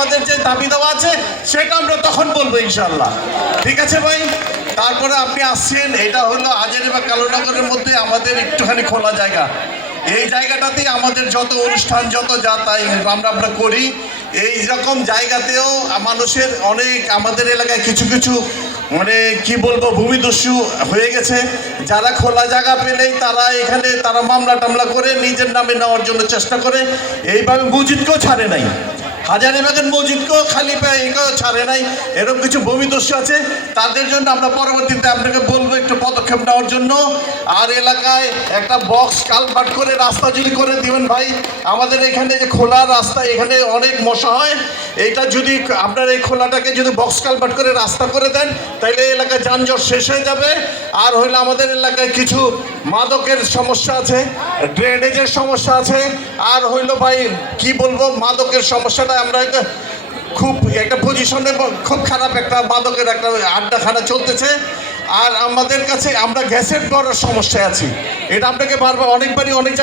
আমাদের যে দাবি দেওয়া আছে সেটা আমরা তখন বলবো ইনশাল্লাহ। ঠিক আছে ভাই? তারপরে আপনি আসছেন, এটা হলো হাজারীবাগ কালুনগরের মধ্যে আমাদের একটুখানি খোলা জায়গা। এই জায়গাটাতেই আমাদের যত অনুষ্ঠান যত যা তাই আমরা করি। এই রকম জায়গাতেও মানুষের অনেক, আমাদের এলাকায় কিছু কিছু মানে কি বলবো ভূমিদস্যু হয়ে গেছে, যারা খোলা জায়গা পেলেই তারা এখানে তারা মামলা টামলা করে নিজের নামে নেওয়ার জন্য চেষ্টা করে। এইভাবে মসজিদকেও ছাড়ে নাই, হাজারীবাগের মসজিদকেও খালি পায়ে একেও ছাড়ে নাই। এরকম কিছু ভূমিদস্যু আছে, তাদের জন্য আমরা পরবর্তীতে আপনাকে বলবো একটু পদক্ষেপ নেওয়ার জন্য। আর এলাকায় একটা বক্স কালভার্ট করে রাস্তা যদি করে দিবেন ভাই, আমাদের এখানে যে খোলা রাস্তা, এখানে অনেক মশা হয়, এইটা যদি আপনার এই খোলাটাকে যদি বক্স কালভার্ট করে রাস্তা করে দেন তাহলে এলাকায় যানজট শেষ হয়ে যাবে। আর হইলে আমাদের এলাকায় কিছু মাদকের সমস্যা আছে, ড্রেনেজের সমস্যা আছে, আর হইলো ভাই কি বলবো মাদকের সমস্যাটা আমরা খুব একটা পজিশনে, খুব খারাপ একটা মাদকের একটা আড্ডাখানা চলতেছে। আর আমাদের কাছে আমরা গ্যাসের বড় সমস্যায় আছি, এটা আপনাকে বারবার অনেকবারই অনেক জায়গায়